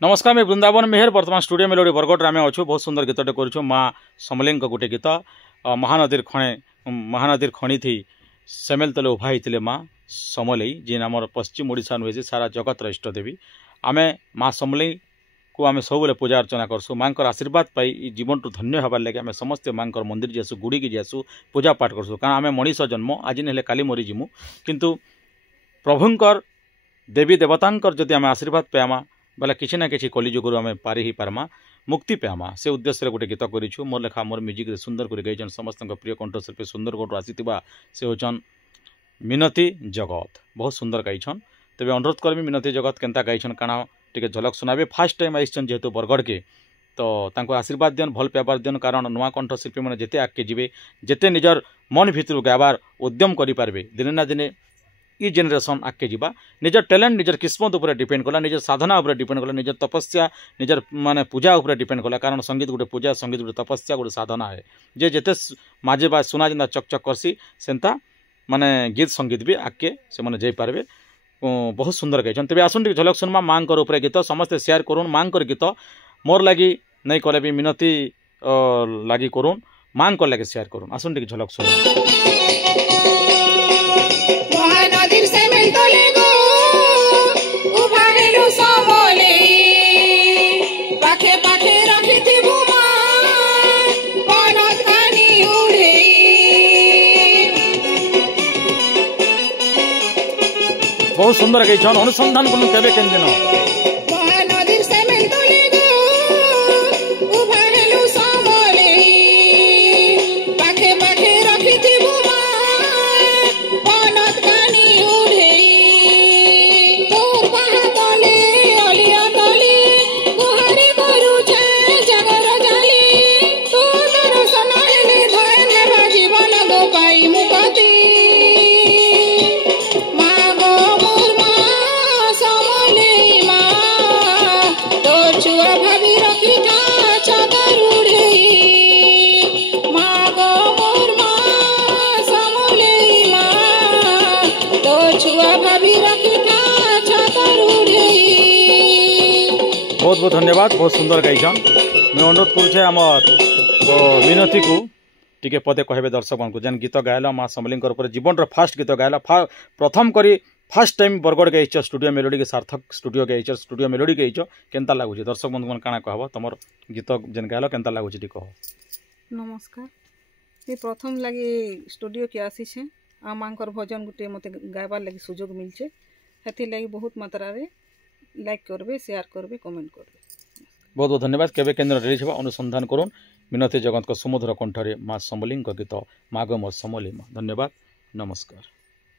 नमस्कार मैं वृंदावन मेहर बर्तमान स्टूडियो मेलोडी बरगढ़ आम अच्छु बहुत सुंदर गीतटे करूँ माँ समलें गोटे गीत महानदीर खणी थी सेमेल तले उभा होते माँ समलई जी आम पश्चिम ओडिशा नुहे सारा जगत इष्ट देवी आम माँ समलई को आम सब पूजा अर्चना करसु माँ आशीर्वाद पाई जीवन टू धन्य हबार लगे आम समस्ते माँ मंदिर जासु गुड़ी की जासु पूजा पाठ करसु कारण आम मनीष जन्म आज ना काली मरी जीमु किंतु प्रभुंकर देवी देवतांकर जदि आम आशीर्वाद पामा बोले किसी ना किसी कलिजुगुरु आम पारि ही पार्मा मुक्ति पामा से उद्देश्य गोटे गीत करूँ मोर लेखा मोर म्यूजिक सुंदर कर गाइछन समस्त प्रिय कंठशिल्पी सुंदरगढ़ आसीथिबा से होचन मिनती जगत बहुत सुंदर गाइछन तेज अनुरोध करमी मिनती जगत केनता गाइछन काना टिके झलक सुनाबे फास्ट टाइम आइछन जेहेतु बरगढ़ के तो तांको आशीर्वाद दियन भल पाइबार दियन कारण नुआ कंठशिल्पी मैंने जिते आगे जीवे जिते निजर मन भितर गाबार उद्यम करें दिने ना दिने ई जेनेरेशन आगे जावा निजर टैलेंट निजर किस्मत उपर डिपेंड कला निजर साधना उपर डिपेंड कला निजर तपस्या निजर माने पूजा उपर डिपेंड कला कारण संगीत गोटे पूजा संगीत गोटे तपस्या गोटे साधना है जे जेते माजे बा सुना जेनता चकचक करसी सेंता माने गीत संगीत भी आगे से माने जाई पारबे बहुत सुंदर गाइछन तेज आसन टिके झलक सुनमा माँ उपर गीत समस्ते शेयर करूँ माँ गीत मोर लगी नहीं कले भी मिनती लगी करूँ माँ लगे शेयर करूँ आसन टिके झलक सुन बहुत सुंदर गाइछन अनुसंधान करूँ केबे केन दिन बहुत बहुत धन्यवाद बहुत सुंदर गाइछन मैं अनुरोध करुचे आमर मिनती को टिके पदे कहबे दर्शक को जेन गीत गायल माँ समलिंग जीवन फास्ट गीत गायल प्रथम करी फास्ट टाइम बरगढ़ गाइछ स्टूडियो मेलोडी के सार्थक स्टूडियो गाइछ स्टूडियो मेलोडी गाइछ केनता लागुची दर्शक बंधु मन काना कहब तमर गीत जेन गायल केनता लागुची टी कह नमस्कार ये प्रथम लगी स्टूडियो के आसी छे आ मांकर भजन गुटे मते गायबार लगी सुजोग मिलछे हेथि लगी बहुत मात्रा रे लाइक करबे शेयर करबे कमेंट करबे बहुत बहुत धन्यवाद केबे केन्द्र रेडी छबा अनुसंधान करूँ मिनती जगत को सुमधुर कंठरे माँ समलिंग गीत मागो मो समली धन्यवाद नमस्कार।